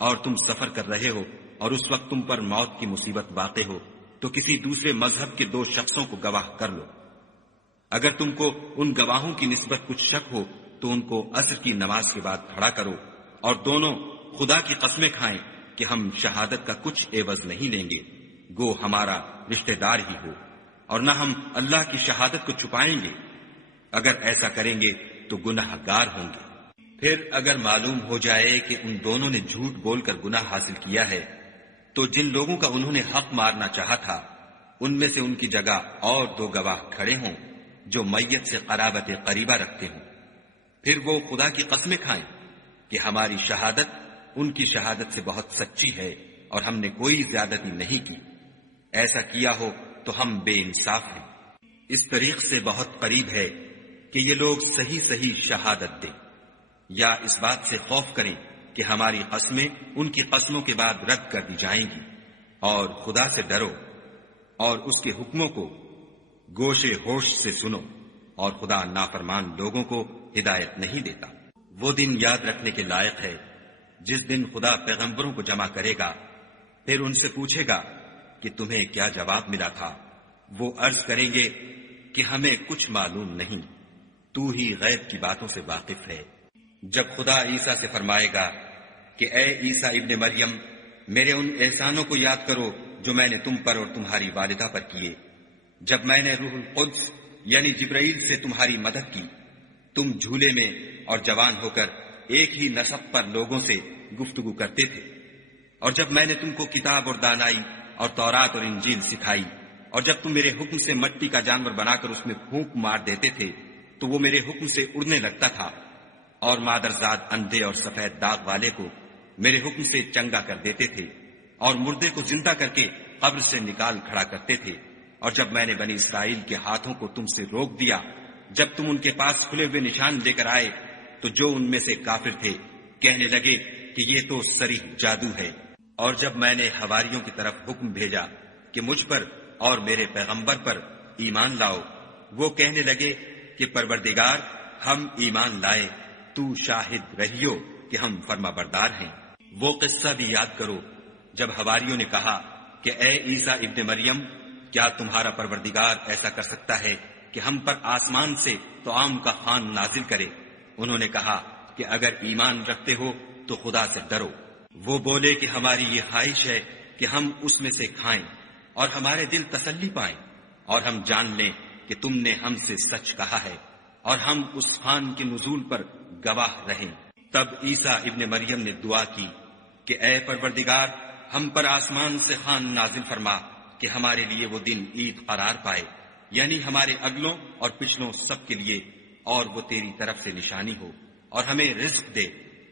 اور تم سفر کر رہے ہو اور اس وقت تم پر موت کی مصیبت واقع ہو تو کسی دوسرے مذہب کے 2 شخصوں کو گواہ کر لو۔ اگر تم کو ان گواہوں کی نسبت کچھ شک ہو تو ان کو عصر کی نماز کے بعد کھڑا کرو، اور دونوں خدا کی قسمیں کھائیں کہ ہم شہادت کا کچھ عوض نہیں لیں گے، گو ہمارا رشتہ دار ہی ہو، اور نہ ہم اللہ کی شہادت کو چھپائیں گے۔ اگر ایسا کریں گے تو گناہ گار ہوں گے۔ پھر اگر معلوم ہو جائے کہ ان دونوں نے جھوٹ بول کر گناہ حاصل کیا ہے تو جن لوگوں کا انہوں نے حق مارنا چاہا تھا ان میں سے ان کی جگہ اور 2 گواہ کھڑے ہوں جو میت سے قرابت قریبہ رکھتے ہوں، پھر وہ خدا کی قسمیں کھائیں کہ ہماری شہادت ان کی شہادت سے بہت سچی ہے اور ہم نے کوئی زیادتی نہیں کی۔ ایسا کیا ہو تو ہم بے انصاف ہیں۔ اس طریق سے بہت قریب ہے کہ یہ لوگ صحیح صحیح شہادت دیں، یا اس بات سے خوف کریں کہ ہماری قسمیں ان کی قسموں کے بعد رد کر دی جائیں گی، اور خدا سے ڈرو اور اس کے حکموں کو گوشے ہوش سے سنو، اور خدا نافرمان لوگوں کو ہدایت نہیں دیتا۔ وہ دن یاد رکھنے کے لائق ہے جس دن خدا پیغمبروں کو جمع کرے گا، پھر ان سے پوچھے گا کہ تمہیں کیا جواب ملا تھا۔ وہ عرض کریں گے کہ ہمیں کچھ معلوم نہیں، تو ہی غیب کی باتوں سے واقف ہے۔ جب خدا عیسیٰ سے فرمائے گا کہ اے عیسیٰ ابن مریم، میرے ان احسانوں کو یاد کرو جو میں نے تم پر اور تمہاری والدہ پر کیے، جب میں نے روح القدس یعنی جبرائیل سے تمہاری مدد کی، تم جھولے میں اور جوان ہو کر ایک ہی نسب پر لوگوں سے گفتگو کرتے تھے، اور جب میں نے تم کو کتاب اور دانائی اور تورات اور انجیل سکھائی، اور جب تم میرے حکم سے مٹی کا جانور بنا کر اس میں پھونک مار دیتے تھے تو وہ میرے حکم سے اڑنے لگتا تھا، اور مادرزاد اندھے اور سفید داغ والے کو میرے حکم سے چنگا کر دیتے تھے، اور مردے کو زندہ کر کے قبر سے نکال کھڑا کرتے تھے، اور جب میں نے بنی اسرائیل کے ہاتھوں کو تم سے روک دیا جب تم ان کے پاس کھلے ہوئے نشان لے کر آئے، تو جو ان میں سے کافر تھے کہنے لگے کہ یہ تو صریح جادو ہے۔ اور جب میں نے حواریوں کی طرف حکم بھیجا کہ مجھ پر اور میرے پیغمبر پر ایمان لاؤ، وہ کہنے لگے کہ پروردگار، ہم ایمان لائے، تو شاہد رہیو کہ ہم فرما بردار ہیں۔ وہ قصہ بھی یاد کرو جب حواریوں نے کہا کہ اے عیسیٰ ابن مریم، کیا تمہارا پروردگار ایسا کر سکتا ہے کہ ہم پر آسمان سے طعام کا خوان نازل کرے؟ انہوں نے کہا کہ اگر ایمان رکھتے ہو تو خدا سے ڈرو۔ وہ بولے کہ ہماری یہ خواہش ہے کہ ہم اس میں سے کھائیں اور ہمارے دل تسلی پائیں، اور ہم جان لیں کہ تم نے ہم سے سچ کہا ہے، اور ہم اس خوان کے نزول پر گواہ رہیں۔ تب عیسیٰ ابن مریم نے دعا کی کہ اے پروردگار، ہم پر آسمان سے خوان نازل فرما کہ ہمارے لیے وہ دن عید قرار پائے، یعنی ہمارے اگلوں اور پچھلوں سب کے لیے، اور وہ تیری طرف سے نشانی ہو، اور ہمیں رزق دے،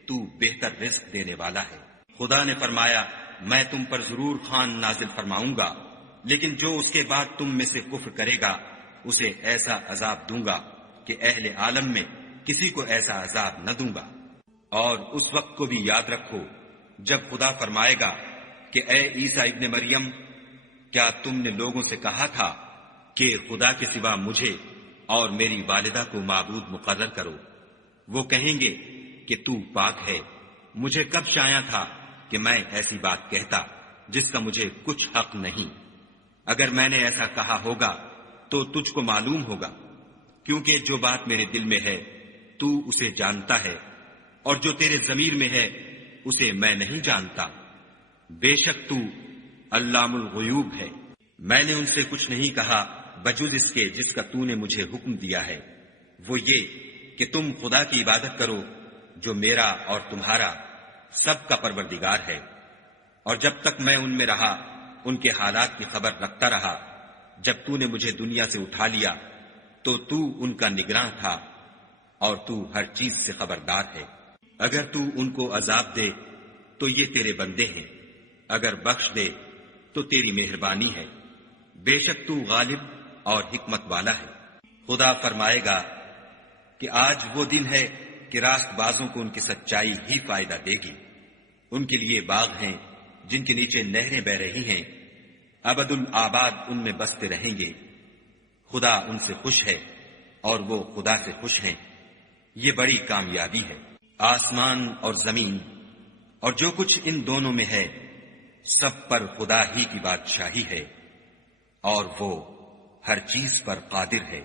تو بہتر رزق دینے والا ہے۔ خدا نے فرمایا، میں تم پر ضرور خوان نازل فرماؤں گا، لیکن جو اس کے بعد تم میں سے کفر کرے گا اسے ایسا عذاب دوں گا کہ اہل عالم میں کسی کو ایسا عذاب نہ دوں گا۔ اور اس وقت کو بھی یاد رکھو جب خدا فرمائے گا کہ اے عیسیٰ ابن مریم، کیا تم نے لوگوں سے کہا تھا کہ خدا کے سوا مجھے اور میری والدہ کو معبود مقرر کرو؟ وہ کہیں گے کہ تو پاک ہے، مجھے کب شایع تھا کہ میں ایسی بات کہتا جس کا مجھے کچھ حق نہیں۔ اگر میں نے ایسا کہا ہوگا تو تجھ کو معلوم ہوگا، کیونکہ جو بات میرے دل میں ہے تو اسے جانتا ہے، اور جو تیرے ضمیر میں ہے اسے میں نہیں جانتا۔ بے شک تو علام الغیوب ہے۔ میں نے ان سے کچھ نہیں کہا بجز اس کے جس کا تو نے مجھے حکم دیا ہے، وہ یہ کہ تم خدا کی عبادت کرو جو میرا اور تمہارا سب کا پروردگار ہے۔ اور جب تک میں ان میں رہا ان کے حالات کی خبر رکھتا رہا۔ جب تو نے مجھے دنیا سے اٹھا لیا تو تو ان کا نگراں تھا، اور تو ہر چیز سے خبردار ہے۔ اگر تو ان کو عذاب دے تو یہ تیرے بندے ہیں، اگر بخش دے تو تیری مہربانی ہے، بے شک تو غالب اور حکمت والا ہے۔ خدا فرمائے گا کہ آج وہ دن ہے کہ راست بازوں کو ان کی سچائی ہی فائدہ دے گی۔ ان کے لیے باغ ہیں جن کے نیچے نہریں بہ رہی ہیں، ابد الآباد ان میں بستے رہیں گے۔ خدا ان سے خوش ہے اور وہ خدا سے خوش ہیں، یہ بڑی کامیابی ہے۔ آسمان اور زمین اور جو کچھ ان دونوں میں ہے سب پر خدا ہی کی بادشاہی ہے، اور وہ ہر چیز پر قادر ہے۔